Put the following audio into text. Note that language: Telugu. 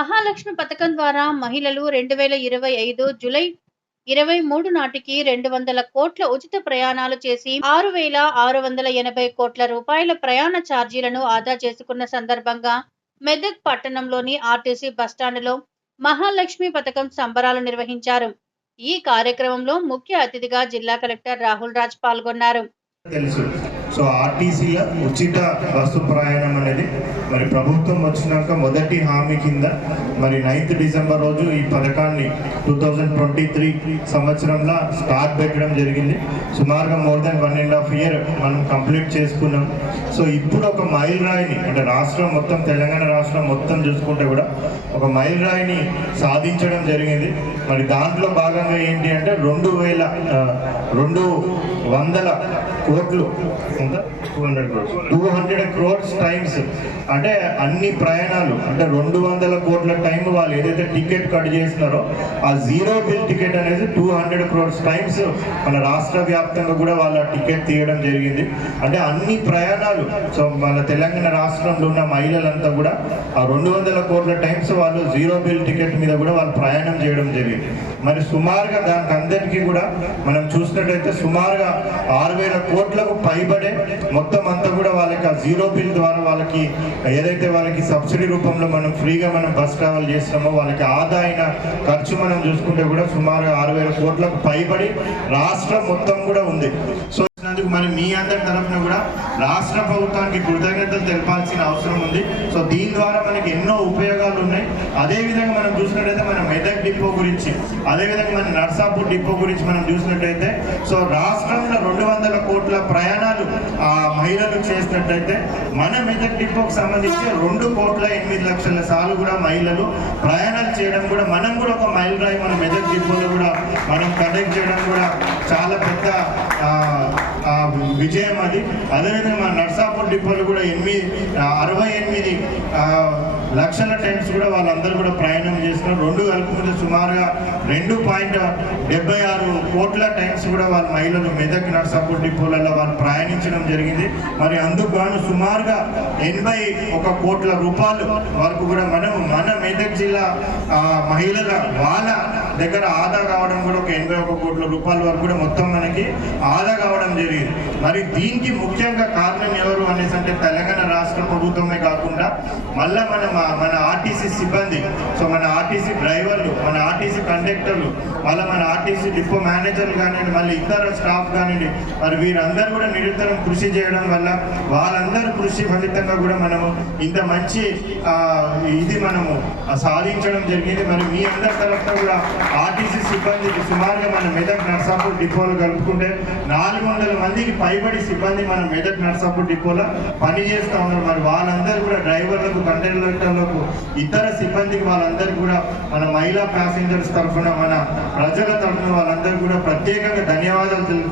మహాలక్ష్మి పథకం ద్వారా మహిళలు రెండు వేల ఇరవై ఐదు జులై ఇరవై మూడు నాటికి రెండు వందల కోట్ల ఉచిత ప్రయాణాలు చేసి ఆరు వేల ఆరు వందల ఎనభై కోట్ల రూపాయల ప్రయాణ ఛార్జీలను ఆదా చేసుకున్న సందర్భంగా మెదక్ పట్టణంలోని ఆర్టీసీ బస్టాండ్లో మహాలక్ష్మి పథకం సంబరాలు నిర్వహించారు. ఈ కార్యక్రమంలో ముఖ్య అతిథిగా జిల్లా కలెక్టర్ రాహుల్ రాజ్ పాల్గొన్నారు. సో ఆర్టీసీలో ఉచిత బస్సు ప్రయాణం అనేది మరి ప్రభుత్వం వచ్చినాక మొదటి హామీ కింద మరి నైన్త్ డిసెంబర్ రోజు ఈ పథకాన్ని టూ థౌజండ్ ట్వంటీ త్రీ సంవత్సరంలో స్టార్ట్ పెట్టడం జరిగింది. సుమారుగా more than one and half year మనం కంప్లీట్ చేసుకున్నాం. సో ఇప్పుడు ఒక మైల్ రాయిని అంటే రాష్ట్రం మొత్తం తెలంగాణ రాష్ట్రం మొత్తం చూసుకుంటే కూడా ఒక మైల్ రాయిని సాధించడం జరిగింది. మరి దాంట్లో భాగంగా ఏంటి అంటే రెండు వేల రెండు వందల కోట్లు two hundred crores two hundred crores times అంటే అన్ని ప్రయాణాలు అంటే రెండు వందల కోట్ల టైం వాళ్ళు ఏదైతే టికెట్ కట్ చేస్తున్నారో ఆ జీరో బిల్ టికెట్ అనేది టూ హండ్రెడ్ క్రోర్స్ టైమ్స్ మన రాష్ట్ర వ్యాప్తంగా కూడా వాళ్ళ టికెట్ తీయడం జరిగింది. అంటే అన్ని ప్రయాణాలు సో మన తెలంగాణ రాష్ట్రంలో ఉన్న మహిళలంతా కూడా ఆ రెండు వందల కోట్ల టైమ్స్ వాళ్ళు జీరో బిల్ టికెట్ మీద కూడా వాళ్ళు ప్రయాణం చేయడం జరిగింది. మరి సుమారుగా దానికి అందరికీ కూడా మనం చూసినట్టయితే సుమారుగా ఆరు వేల కోట్లకు పైబడే మొత్తం అంతా కూడా వాళ్ళకి ఆ జీరో బిల్ ద్వారా వాళ్ళకి ఏదైతే వాళ్ళకి సబ్సిడీ రూపంలో మనం ఫ్రీగా మనం బస్ ట్రావెల్ చేస్తున్నామో వాళ్ళకి ఆదా అయిన ఖర్చు మనం చూసుకుంటే కూడా సుమారు ఆరు వేల కోట్లకు పైబడి రాష్ట్రం మొత్తం కూడా ఉంది. సో అందుకు మరి మీ అందరి తరఫున కూడా రాష్ట్ర ప్రభుత్వానికి కృతజ్ఞతలు తెలపాల్సిన అవసరం ఉంది. సో దీని ద్వారా మనకి ఎన్నో ఉపయోగాలు ఉన్నాయి. అదేవిధంగా మనం చూసినట్టయితే మన మెదక్ డిపో గురించి అదే విధంగా మన నర్సాపూర్ డిపో గురించి మనం చూసినట్టయితే సో రాష్ట్రంలో రెండు వందల కోట్ల ప్రయాణాలు ఆ మహిళలు చేసినట్టయితే మన మెదక్ డిపోకి సంబంధించి రెండు కోట్ల ఎనిమిది లక్షల సార్లు కూడా మహిళలు ప్రయాణాలు చేయడం కూడా మనం కూడా ఒక మైల్ రాయి మన మెదక్ డిపోలో కూడా మనం కండక్ట్ చేయడం కూడా చాలా పెద్ద విజయం అది. అదేవిధంగా మన నర్సాపూర్ డిపోలు కూడా ఎనిమిది అరవై ఎనిమిది లక్షల టెంట్స్ కూడా వాళ్ళందరూ కూడా ప్రయాణం చేస్తున్నారు. రెండు కలుపుకుంటే సుమారుగా రెండు పాయింట్ డెబ్బై ఆరు కోట్ల టైమ్స్ కూడా వాళ్ళ మహిళలు మెదక్ నర్సాపూర్ డిపోలలో వాళ్ళు ప్రయాణించడం జరిగింది. మరి అందుకు గాను సుమారుగా ఎనభై ఒక కోట్ల రూపాయలు వరకు కూడా మనం మన మెదక్ జిల్లా మహిళల వాళ్ళ దగ్గర ఆదా కావడం కూడా ఒక ఎనభై ఒక కోట్ల రూపాయల వరకు కూడా మొత్తం మనకి ఆదా కావడం జరిగింది. మరి దీనికి ముఖ్యంగా కారణం ఎవరు అనేసి అంటే తెలంగాణ రాష్ట్ర ప్రభుత్వమే కాకుండా మళ్ళా మన మన ఆర్టీసీ సిబ్బంది. సో మన ఆర్టీసీ డ్రైవర్లు కండక్టర్లు మళ్ళీ మన ఆర్టీసీ డిపో మేనేజర్లు కానివ్వండి మళ్ళీ ఇతర స్టాఫ్ కానివ్వండి మరి వీరందరూ కూడా నిరంతరం కృషి చేయడం వల్ల వాళ్ళందరూ కృషి ఫలితంగా కూడా మనము ఇంత మంచి ఇది మనము సాధించడం జరిగింది. మరి మీ అందరి తరఫున కూడా ఆర్టీసీ సిబ్బందికి సుమారుగా మన మెదక్ నర్సాపూర్ డిపోలో కలుపుకుంటే నాలుగు వందల మందికి పైబడి సిబ్బంది మన మెదక్ నర్సాపూర్ డిపోలో పనిచేస్తూ ఉన్నారు. మరి వాళ్ళందరూ కూడా డ్రైవర్లకు కండక్టర్లకు ఇతర సిబ్బందికి వాళ్ళందరికీ కూడా మన మహిళా ప్యాసింజర్స్ తరఫున మన ప్రజల తరఫున వాళ్ళందరికీ కూడా ప్రత్యేకంగా ధన్యవాదాలు తెలుపుతా